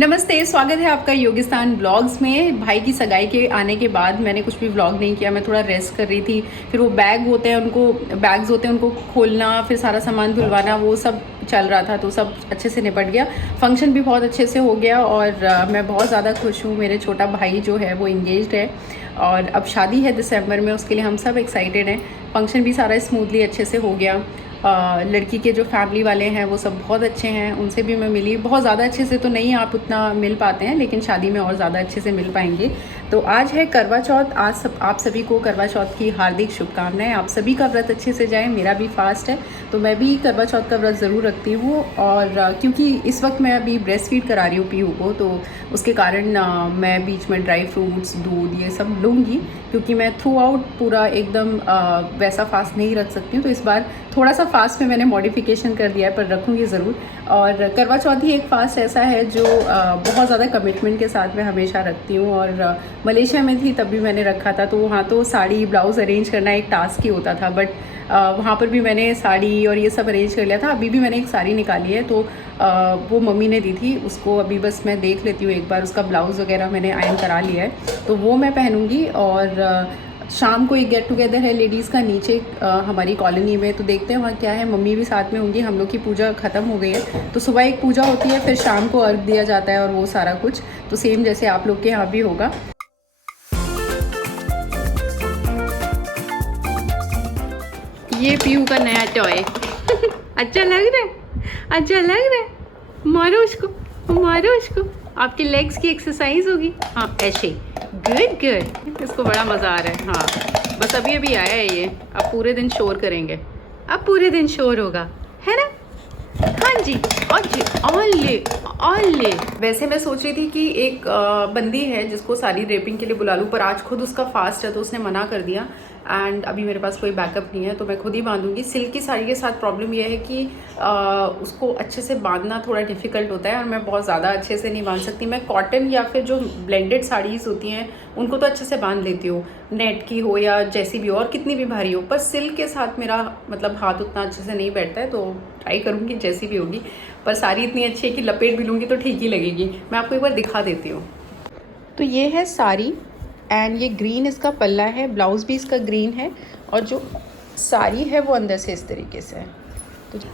नमस्ते, स्वागत है आपका योगिस्तान ब्लॉग्स में। भाई की सगाई के आने के बाद मैंने कुछ भी व्लॉग नहीं किया। मैं थोड़ा रेस्ट कर रही थी। फिर वो बैग्स होते हैं उनको खोलना, फिर सारा सामान धुलवाना, वो सब चल रहा था, तो सब अच्छे से निपट गया। फंक्शन भी बहुत अच्छे से हो गया और मैं बहुत ज़्यादा खुश हूँ। मेरे छोटा भाई जो है वो इंगेज्ड है और अब शादी है दिसंबर में, उसके लिए हम सब एक्साइटेड हैं। फंक्शन भी सारा स्मूथली अच्छे से हो गया। लड़की के जो फैमिली वाले हैं वो सब बहुत अच्छे हैं, उनसे भी मैं मिली। बहुत ज़्यादा अच्छे से तो नहीं आप उतना मिल पाते हैं, लेकिन शादी में और ज़्यादा अच्छे से मिल पाएंगे। तो आज है करवा चौथ। आज आप सभी को करवा चौथ की हार्दिक शुभकामनाएं। आप सभी का व्रत अच्छे से जाए। मेरा भी फास्ट है तो मैं भी करवा चौथ का व्रत ज़रूर रखती हूँ। और क्योंकि इस वक्त मैं अभी ब्रेस्ट फीड करा रही हूँ पीहू को, तो उसके कारण मैं बीच में ड्राई फ्रूट्स, दूध, ये सब लूँगी, क्योंकि मैं थ्रू आउट पूरा एकदम वैसा फास्ट नहीं रख सकती हूँ। तो इस बार थोड़ा सा फास्ट में मैंने मॉडिफिकेशन कर दिया है, पर रखूँगी ज़रूर। और करवा चौथ ही एक फास्ट ऐसा है जो बहुत ज़्यादा कमिटमेंट के साथ मैं हमेशा रखती हूँ। और मलेशिया में थी तब भी मैंने रखा था, तो वहाँ तो साड़ी ब्लाउज़ अरेंज करना एक टास्क ही होता था, बट वहाँ पर भी मैंने साड़ी और ये सब अरेंज कर लिया था। अभी भी मैंने एक साड़ी निकाली है, तो वो मम्मी ने दी थी, उसको अभी बस मैं देख लेती हूँ एक बार। उसका ब्लाउज़ वगैरह मैंने आयरन करा लिया है, तो वो मैं पहनूँगी। और शाम को एक गेट टुगेदर है लेडीज़ का नीचे हमारी कॉलोनी में, तो देखते हैं वहाँ क्या है। मम्मी भी साथ में होंगी। हम लोग की पूजा ख़त्म हो गई है, तो सुबह एक पूजा होती है, फिर शाम को अर्घ दिया जाता है और वो सारा कुछ तो सेम जैसे आप लोग के यहाँ भी होगा। ये पीहू का नया टॉय अच्छा लग रहा है, अच्छा लग रहा है। मारो उसको, मारो उसको। आपकी लेग्स की एक्सरसाइज होगी। हाँ ऐसे, गुड गुड। इसको बड़ा मज़ा आ रहा है। हाँ बस अभी अभी आया है ये, अब पूरे दिन शोर करेंगे, अब पूरे दिन शोर होगा, है ना। हाँ जी, और जी, ऑल वैसे मैं सोच रही थी कि एक बंदी है जिसको साड़ी ड्रेपिंग के लिए बुला लूँ, पर आज खुद उसका फास्ट है तो उसने मना कर दिया। एंड अभी मेरे पास कोई बैकअप नहीं है, तो मैं खुद ही बांधूंगी। सिल्क की साड़ी के साथ प्रॉब्लम यह है कि उसको अच्छे से बांधना थोड़ा डिफ़िकल्ट होता है, और मैं बहुत ज़्यादा अच्छे से नहीं बांध सकती। मैं कॉटन या फिर जो ब्लेंडेड साड़ीज़ होती हैं उनको तो अच्छे से बांध लेती हूँ, नेट की हो या जैसी भी हो और कितनी भी भारी हो। पर सिल्क के साथ मेरा मतलब हाथ उतना अच्छे से नहीं बैठता है, तो ट्राई करूँगी जैसी भी होगी। पर साड़ी इतनी अच्छी है कि लपेट भी लूँगी तो ठीक ही लगेगी। मैं आपको एक बार दिखा देती हूँ। तो ये है साड़ी, एंड ये ग्रीन इसका पल्ला है, ब्लाउज़ भी इसका ग्रीन है, और जो साड़ी है वो अंदर से इस तरीके से है।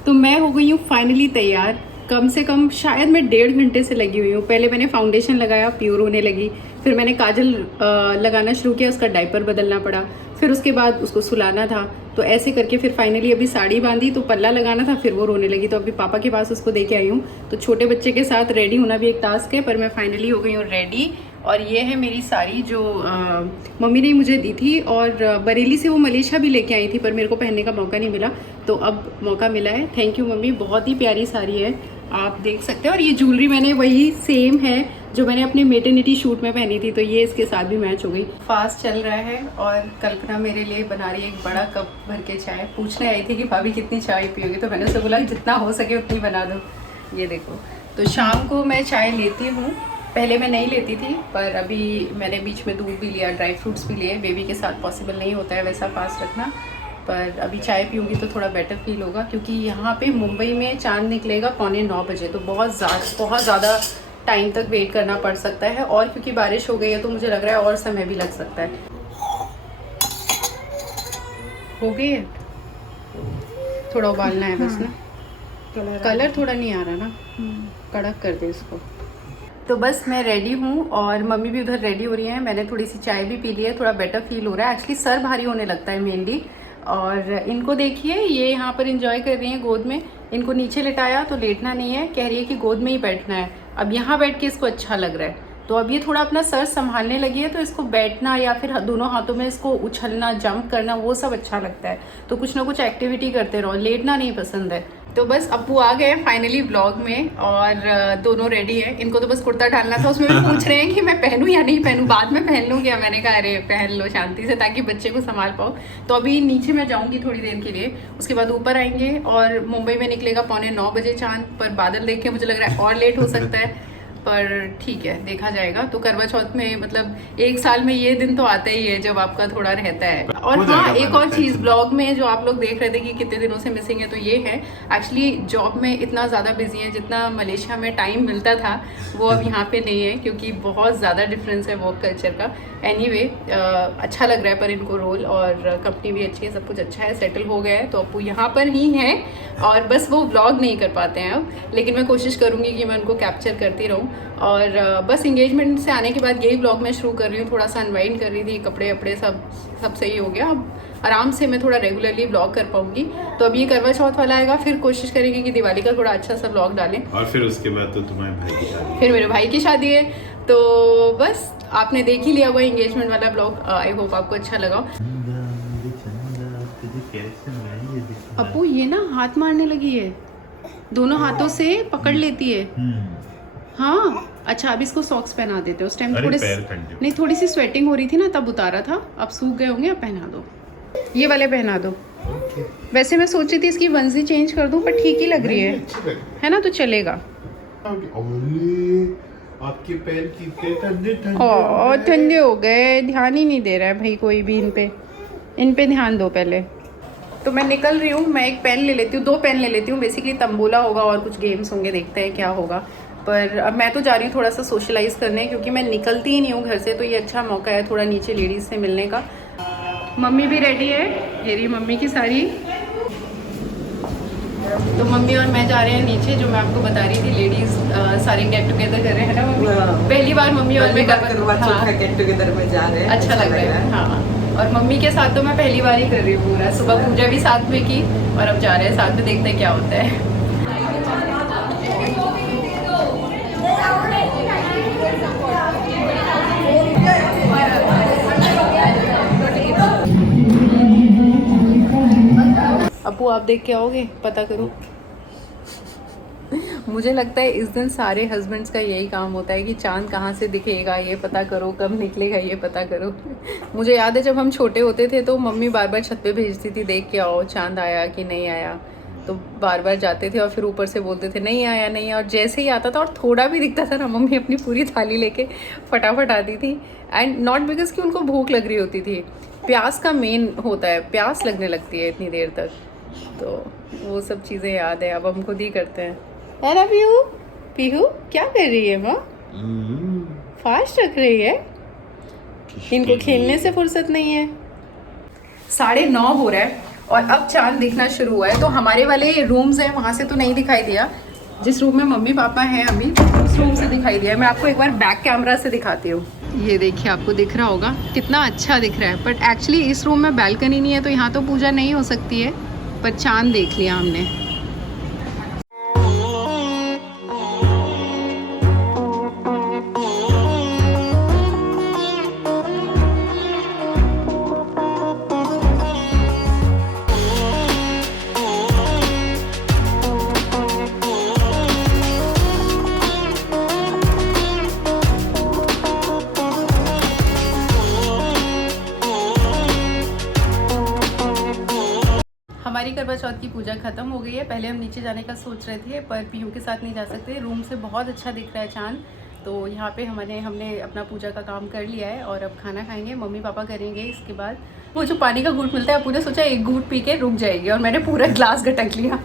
तो मैं हो गई हूँ फाइनली तैयार। कम से कम शायद मैं 1.5 घंटे से लगी हुई हूँ। पहले मैंने फाउंडेशन लगाया, प्योर होने लगी। फिर मैंने काजल लगाना शुरू किया, उसका डायपर बदलना पड़ा। फिर उसके बाद उसको सुलाना था, तो ऐसे करके फिर फाइनली अभी साड़ी बांधी, तो पल्ला लगाना था, फिर वो रोने लगी, तो अभी पापा के पास उसको दे के आई हूँ। तो छोटे बच्चे के साथ रेडी होना भी एक टास्क है, पर मैं फाइनली हो गई हूँ रेडी। और ये है मेरी साड़ी जो मम्मी ने मुझे दी थी, और बरेली से वो मलेशिया भी लेके आई थी, पर मेरे को पहनने का मौका नहीं मिला, तो अब मौका मिला है। थैंक यू मम्मी, बहुत ही प्यारी साड़ी है, आप देख सकते हैं। और ये ज्वेलरी मैंने वही सेम है जो मैंने अपने मेटर्निटी शूट में पहनी थी, तो ये इसके साथ भी मैच हो गई। फास्ट चल रहा है और कल्पना मेरे लिए बना रही है एक बड़ा कप भर के चाय। पूछने आई थी कि भाभी कितनी चाय पियोगी, तो मैंने उससे बोला जितना हो सके उतनी बना दो। ये देखो, तो शाम को मैं चाय लेती हूँ, पहले मैं नहीं लेती थी, पर अभी मैंने बीच में दूध भी लिया, ड्राई फ्रूट्स भी लिए। बेबी के साथ पॉसिबल नहीं होता है वैसा फास्ट रखना, पर अभी चाय पीऊँगी तो थोड़ा बेटर फील होगा, क्योंकि यहाँ पे मुंबई में चांद निकलेगा 9:15 बजे, तो बहुत ज़्यादा टाइम तक वेट करना पड़ सकता है। और क्योंकि बारिश हो गई है तो मुझे लग रहा है और समय भी लग सकता है। हो गई है, थोड़ा उबालना है बस ना। कलर थोड़ा नहीं आ रहा ना, कड़क कर दे इसको। तो बस मैं रेडी हूँ और मम्मी भी उधर रेडी हो रही है। मैंने थोड़ी सी चाय भी पी ली है, थोड़ा बेटर फील हो रहा है। एक्चुअली सर भारी होने लगता है मेनली। और इनको देखिए, ये यहाँ पर एंजॉय कर रही हैं गोद में। इनको नीचे लिटाया तो लेटना नहीं है, कह रही है कि गोद में ही बैठना है। अब यहाँ बैठ के इसको अच्छा लग रहा है, तो अब ये थोड़ा अपना सर संभालने लगी है, तो इसको बैठना या फिर दोनों हाथों में इसको उछलना, जंप करना, वो सब अच्छा लगता है। तो कुछ ना कुछ एक्टिविटी करते रहो, लेटना नहीं पसंद है। तो बस अप्पू आ गए फाइनली ब्लॉग में, और दोनों रेडी है। इनको तो बस कुर्ता डालना था, उसमें भी पूछ रहे हैं कि मैं पहनूं या नहीं पहनूं, बाद में पहन लूँ क्या। मैंने कहा अरे पहन लो शांति से, ताकि बच्चे को संभाल पाओ। तो अभी नीचे मैं जाऊंगी थोड़ी देर के लिए, उसके बाद ऊपर आएंगे। और मुंबई में निकलेगा 9:15 बजे चांद, पर बादल देख के मुझे लग रहा है और लेट हो सकता है। पर ठीक है, देखा जाएगा। तो करवा चौथ में मतलब एक साल में ये दिन तो आता ही है जब आपका थोड़ा रहता है। और हाँ, एक और चीज़, ब्लॉग में जो आप लोग देख रहे थे कि कितने दिनों से मिसिंग है, तो ये है एक्चुअली जॉब में इतना ज़्यादा बिजी है, जितना मलेशिया में टाइम मिलता था वो अब यहाँ पे नहीं है, क्योंकि बहुत ज़्यादा डिफरेंस है वर्क कल्चर का। एनीवे, अच्छा लग रहा है पर इनको रोल, और कंपनी भी अच्छी है, सब कुछ अच्छा है, सेटल हो गया है। तो अप्पू यहाँ पर ही हैं और बस वो व्लॉग नहीं कर पाते हैं अब, लेकिन मैं कोशिश करूँगी कि मैं उनको कैप्चर करती रहूँ। और बस इंगेजमेंट से आने के बाद यही व्लॉग मैं शुरू कर रही हूँ। थोड़ा सा अनवाइंड कर रही थी, कपड़े वपड़े सब सही हो गया। अब आराम से मैं थोड़ा रेगुलरली व्लॉग कर पाऊँगी। तो अब ये करवा चौथ वाला आएगा, फिर कोशिश करेंगे कि दिवाली का थोड़ा अच्छा सा व्लॉग डालें, और फिर उसके बाद तो तुम्हारे भाई की शादी, फिर मेरे भाई की शादी है। तो बस आपने देख ही लिया हुआ एंगेजमेंट वाला ब्लॉग। आई होप आपको अच्छा लगा। अप्पू ये ना हाथ मारने लगी है, दोनों हाथों से पकड़ लेती है। हाँ अच्छा, अब इसको सॉक्स पहना देते हो। उस टाइम थोड़े नहीं, थोड़ी सी स्वेटिंग हो रही थी ना, तब उतारा था, अब सूख गए होंगे, अब पहना दो, ये वाले पहना दो। वैसे मैं सोची थी इसकी वंजी चेंज कर दूं, पर ठीक ही लग रही है ना, तो चलेगा। आपके पैर कितने ठंडे ठंडे हो गए, ध्यान ही नहीं दे रहा है भाई कोई भी इन पे ध्यान दो पहले। तो मैं निकल रही हूँ, मैं एक पेन ले लेती हूँ, 2 पेन ले लेती हूँ। बेसिकली तंबोला होगा और कुछ गेम्स होंगे, देखते हैं क्या होगा। पर अब मैं तो जा रही हूँ थोड़ा सा सोशलाइज करने, क्योंकि मैं निकलती ही नहीं हूँ घर से, तो ये अच्छा मौका है थोड़ा नीचे लेडीज़ से मिलने का। मम्मी भी रेडी है, ये रही मम्मी की साड़ी। तो मम्मी और मैं जा रहे हैं नीचे, जो मैं आपको बता रही थी, लेडीज सारे गेट टुगेदर कर रहे हैं ना मम्मी। पहली बार मम्मी और मैं गेट टुगेदर में जा रहे हैं, अच्छा लग रहा है। हाँ, और मम्मी के साथ तो मैं पहली बार ही कर रही हूँ पूरा। सुबह पूजा भी साथ में की, और अब जा रहे हैं साथ में, देखते हैं क्या होता है। अप्पू आप देख के आओगे, पता करो। मुझे लगता है इस दिन सारे हस्बैंड्स का यही काम होता है कि चांद कहाँ से दिखेगा ये पता करो, कब निकलेगा ये पता करो। मुझे याद है जब हम छोटे होते थे तो मम्मी बार बार छत पे भेजती थी, देख के आओ चांद आया कि नहीं आया। तो बार बार जाते थे और फिर ऊपर से बोलते थे नहीं आया नहीं आया, और जैसे ही आता था और थोड़ा भी दिखता था ना, मम्मी अपनी पूरी थाली लेके फटाफट आती थी। एंड नॉट बिकॉज कि उनको भूख लग रही होती थी, प्यास का मेन होता है, प्यास लगने लगती है इतनी देर तक। तो वो सब चीज़ें याद है, अब हम खुद ही करते हैं। अरे पीहू क्या कर रही है माँ? फास्ट रख रही है, इनको खेलने से फुर्सत नहीं है। 9:30 हो रहा है और अब चांद दिखना शुरू हुआ है। तो हमारे वाले रूम्स हैं, वहाँ से तो नहीं दिखाई दिया। जिस रूम में मम्मी पापा हैं अभी, उस रूम से दिखाई दिया। मैं आपको एक बार बैक कैमरा से दिखाती हूँ। ये देखिए, आपको दिख रहा होगा कितना अच्छा दिख रहा है। बट एक्चुअली इस रूम में बैल्कनी नहीं है, तो यहाँ तो पूजा नहीं हो सकती है, पर चांद देख लिया हमने। हमारी करवा चौथ की पूजा खत्म हो गई है। पहले हम नीचे जाने का सोच रहे थे, पर पीहू के साथ नहीं जा सकते। रूम से बहुत अच्छा दिख रहा है चांद। तो यहाँ पे हमने अपना पूजा का काम कर लिया है और अब खाना खाएंगे, मम्मी पापा करेंगे। इसके बाद वो जो पानी का घूंट मिलता है, पूरे सोचा एक घूंट पी के रुक जाएगी, और मैंने पूरा ग्लास गटक लिया।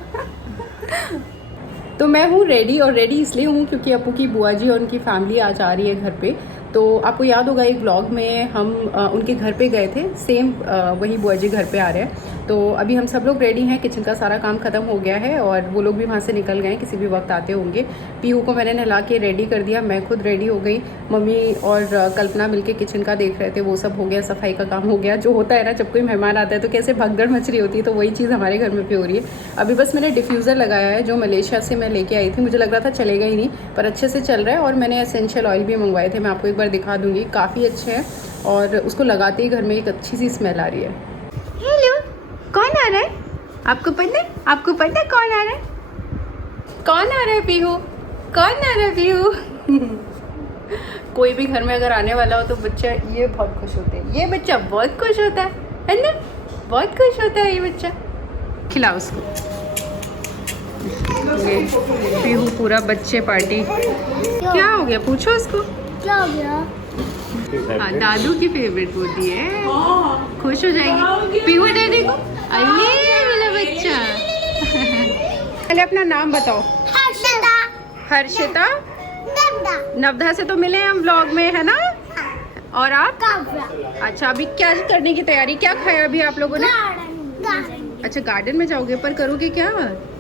तो मैं हूँ रेडी, और रेडी इसलिए हूँ क्योंकि अप्पू की बुआ जी और उनकी फैमिली आज आ रही है घर पे। तो आपको याद होगा एक व्लॉग में हम उनके घर पे गए थे, सेम वही बुआ जी घर पे आ रहे हैं। तो अभी हम सब लोग रेडी हैं, किचन का सारा काम ख़त्म हो गया है और वो लोग भी वहाँ से निकल गए हैं, किसी भी वक्त आते होंगे। पीहू को मैंने नहला के रेडी कर दिया, मैं खुद रेडी हो गई। मम्मी और कल्पना मिलके किचन का देख रहे थे, वो सब हो गया, सफाई का काम हो गया। जो होता है ना, जब कोई मेहमान आता है तो कैसे भगदड़ मच रही होती है, तो वही चीज़ हमारे घर में भी हो रही है। अभी बस मैंने डिफ्यूज़र लगाया है, जो मलेशिया से मैं लेके आई थी। मुझे लग रहा था चलेगा ही नहीं, पर अच्छे से चल रहा है। और मैंने एसेंशियल ऑयल भी मंगवाए थे, मैं आपको एक बार दिखा दूँगी, काफ़ी अच्छे हैं। और उसको लगाते ही घर में एक अच्छी सी स्मेल आ रही है। हेलो, कौन आ रहा है? आपको पता है? आपको पता है कौन आ रहा है? कौन आ रहा है पीहू? कौन आ रहा है पीहू? कोई भी घर में अगर आने वाला हो तो बच्चा ये बहुत खुश होते हैं। ये बच्चा बहुत खुश होता है ना? बहुत खुश होता है ये बच्चा। खिलाओ उसको। ये पीहू पूरा बच्चे पार्टी। क्या हो गया पूछो उसको। क्या हो गया? हाँ दादू की फेवरेट होती है, खुश हो जाएगी। पीहू दे देखो, अये मेरा बच्चा। पहले अपना नाम बताओ। हर्षिता। हर्षिता। नंदा। नवधा से तो मिले हम व्लॉग में, है ना? और आप? काव्या। अच्छा अभी क्या करने की तैयारी, क्या खाया अभी आप लोगों ने? गार्डन। अच्छा गार्डन में जाओगे, पर करोगे क्या?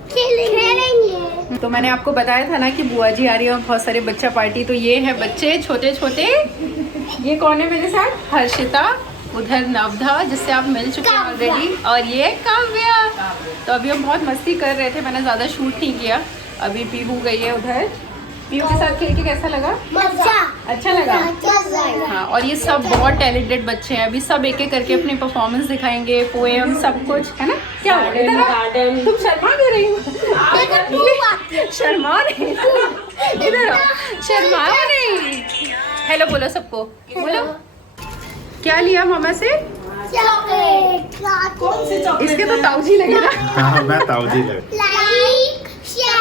खेलेंगे। तो मैंने आपको बताया था ना कि बुआ जी आ रही है और बहुत सारे बच्चा पार्टी। तो ये है बच्चे छोटे छोटे। ये कौन है मेरे साथ? हर्षिता, उधर नवधा जिससे आप मिल चुके हैं ऑलरेडी, और ये काव्या। तो अभी हम बहुत मस्ती कर रहे थे, मैंने ज़्यादा शूट नहीं किया। अभी पीहू गई है उधर। पीहू के साथ खेल के कैसा लगा? अच्छा लगा। हाँ, और ये सब बहुत टैलेंटेड बच्चे हैं। अभी सब एक एक करके अपनी परफॉर्मेंस दिखाएंगे, पोएम सब कुछ, है ना? क्या हो रहा है? तुम शर्मा क्यों रही हो? शर्मा नहीं, इधर आओ। शर्मा नहीं। हेलो बोलो सबको, बोलो। क्या लिया मामा से? इसके तो ताऊजी लगे ना। हाँ मैं ताऊजी लग। Like, share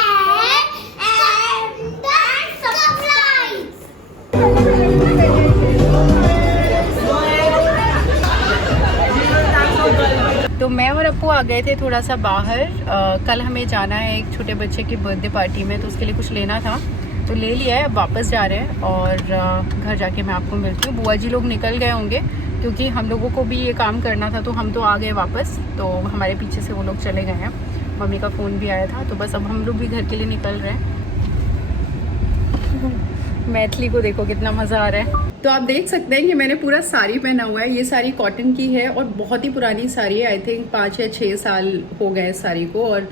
and subscribe. तो मैं और अप्पू आ गए थे थोड़ा सा बाहर। कल हमें जाना है एक छोटे बच्चे की बर्थडे पार्टी में, तो उसके लिए कुछ लेना था तो ले लिया है। अब वापस जा रहे हैं और घर जाके मैं आपको मिलती हूँ। बुआ जी लोग निकल गए होंगे क्योंकि हम लोगों को भी ये काम करना था, तो हम तो आ गए वापस। तो हमारे पीछे से वो लोग चले गए हैं। मम्मी का फ़ोन भी आया था, तो बस अब हम लोग भी घर के लिए निकल रहे हैं। मैथिली को देखो कितना मज़ा आ रहा है। तो आप देख सकते हैं कि मैंने पूरा साड़ी पहना हुआ है। ये साड़ी कॉटन की है और बहुत ही पुरानी साड़ी है। आई थिंक 5 या 6 साल हो गए इस साड़ी को। और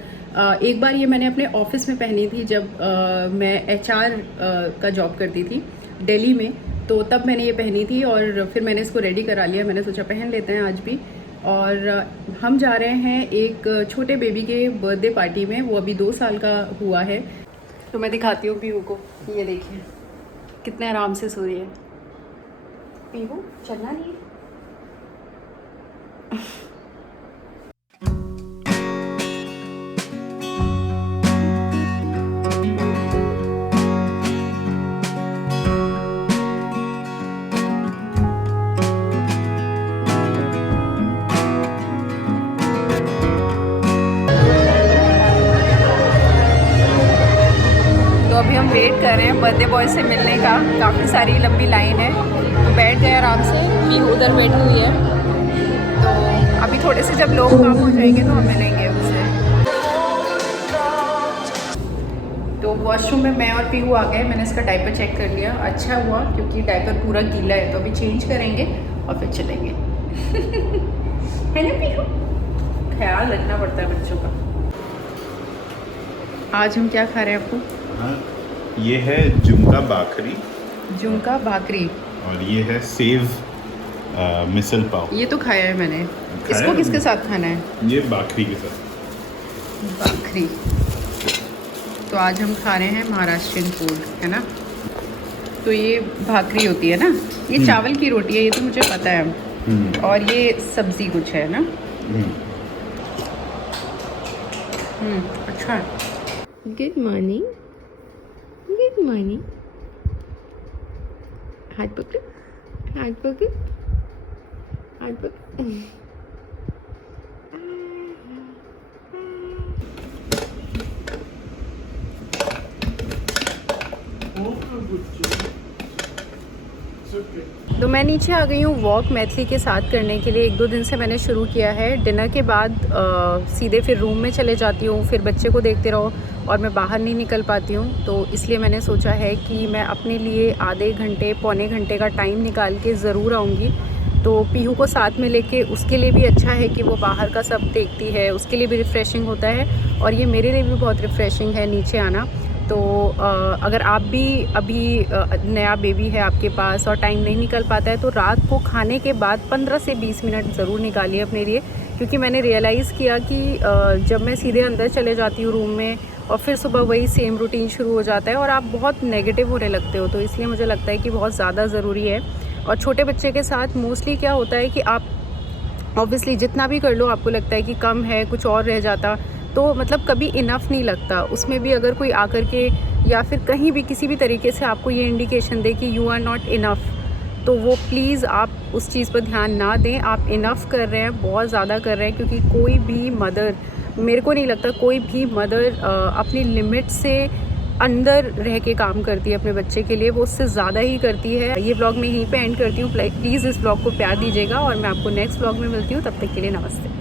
एक बार ये मैंने अपने ऑफिस में पहनी थी जब मैं HR का जॉब करती थी दिल्ली में, तो तब मैंने ये पहनी थी और फिर मैंने इसको रेडी करा लिया। मैंने सोचा पहन लेते हैं आज भी। और हम जा रहे हैं एक छोटे बेबी के बर्थडे पार्टी में। वो अभी 2 साल का हुआ है। तो मैं दिखाती हूँ पीहू को, ये देखिए कितने आराम से सो रही है। पीहू चलना नहीं है। अभी हम वेट कर रहे हैं बर्थडे बॉय से मिलने का। काफ़ी सारी लंबी लाइन है, तो बैठ गए आराम से। पीहू उधर बैठी हुई है। तो अभी थोड़े से जब लोग कम हो जाएंगे तो हम मिलेंगे उससे। तो वॉशरूम में मैं और पीहू आ गए। मैंने इसका डायपर चेक कर लिया, अच्छा हुआ क्योंकि डायपर पूरा गीला है। तो अभी चेंज करेंगे और फिर चलेंगे। है ना पीहू? ख्याल रखना पड़ता है बच्चों का। आज हम क्या खा रहे हैं आपको? हाँ, ये है झुमका भाकरी। झुमका भाकरी। और ये है सेव मिसल पाव। ये तो खाया है मैंने। इसको है? किसके साथ खाना है? ये भाकरी के साथ। भाकरी। तो आज हम खा रहे हैं महाराष्ट्रियन फूड, है ना? तो ये भाकरी होती है ना, ये चावल की रोटी है, ये तो मुझे पता है। और ये सब्जी कुछ है ना? अच्छा है। Good morning, good morning. हाथ पकड़, हाथ पकड़, हाथ पकड़। तो मैं नीचे आ गई हूँ वॉक मैथिली के साथ करने के लिए। 1-2 दिन से मैंने शुरू किया है। डिनर के बाद सीधे फिर रूम में चले जाती हूँ, फिर बच्चे को देखते रहो और मैं बाहर नहीं निकल पाती हूँ। तो इसलिए मैंने सोचा है कि मैं अपने लिए आधे घंटे पौने घंटे का टाइम निकाल के ज़रूर आऊँगी। तो पीहू को साथ में लेके उसके लिए भी अच्छा है कि वो बाहर का सब देखती है, उसके लिए भी रिफ़्रेशिंग होता है और ये मेरे लिए भी बहुत रिफ़्रेशिंग है नीचे आना। तो अगर आप भी अभी नया बेबी है आपके पास और टाइम नहीं निकल पाता है, तो रात को खाने के बाद 15 से 20 मिनट ज़रूर निकालिए अपने लिए। क्योंकि मैंने रियलाइज़ किया कि जब मैं सीधे अंदर चले जाती हूँ रूम में और फिर सुबह वही सेम रूटीन शुरू हो जाता है और आप बहुत नेगेटिव होने लगते हो। तो इसलिए मुझे लगता है कि बहुत ज़्यादा ज़रूरी है। और छोटे बच्चे के साथ मोस्टली क्या होता है कि आप ऑब्वियसली जितना भी कर लो आपको लगता है कि कम है, कुछ और रह जाता। तो तो मतलब कभी इनफ नहीं लगता। उसमें भी अगर कोई आकर के या फिर कहीं भी किसी भी तरीके से आपको ये इंडिकेशन दे कि यू आर नॉट इनफ, तो वो प्लीज़ आप उस चीज़ पर ध्यान ना दें। आप इनफ कर रहे हैं, बहुत ज़्यादा कर रहे हैं, क्योंकि कोई भी मदर, मेरे को नहीं लगता कोई भी मदर अपनी लिमिट से अंदर रह के काम करती है अपने बच्चे के लिए, वो उससे ज़्यादा ही करती है। ये व्लॉग मैं यहीं पे एंड करती हूँ। प्लीज़ इस व्लॉग को प्यार दीजिएगा और मैं आपको नेक्स्ट व्लॉग में मिलती हूँ। तब तक के लिए नमस्ते।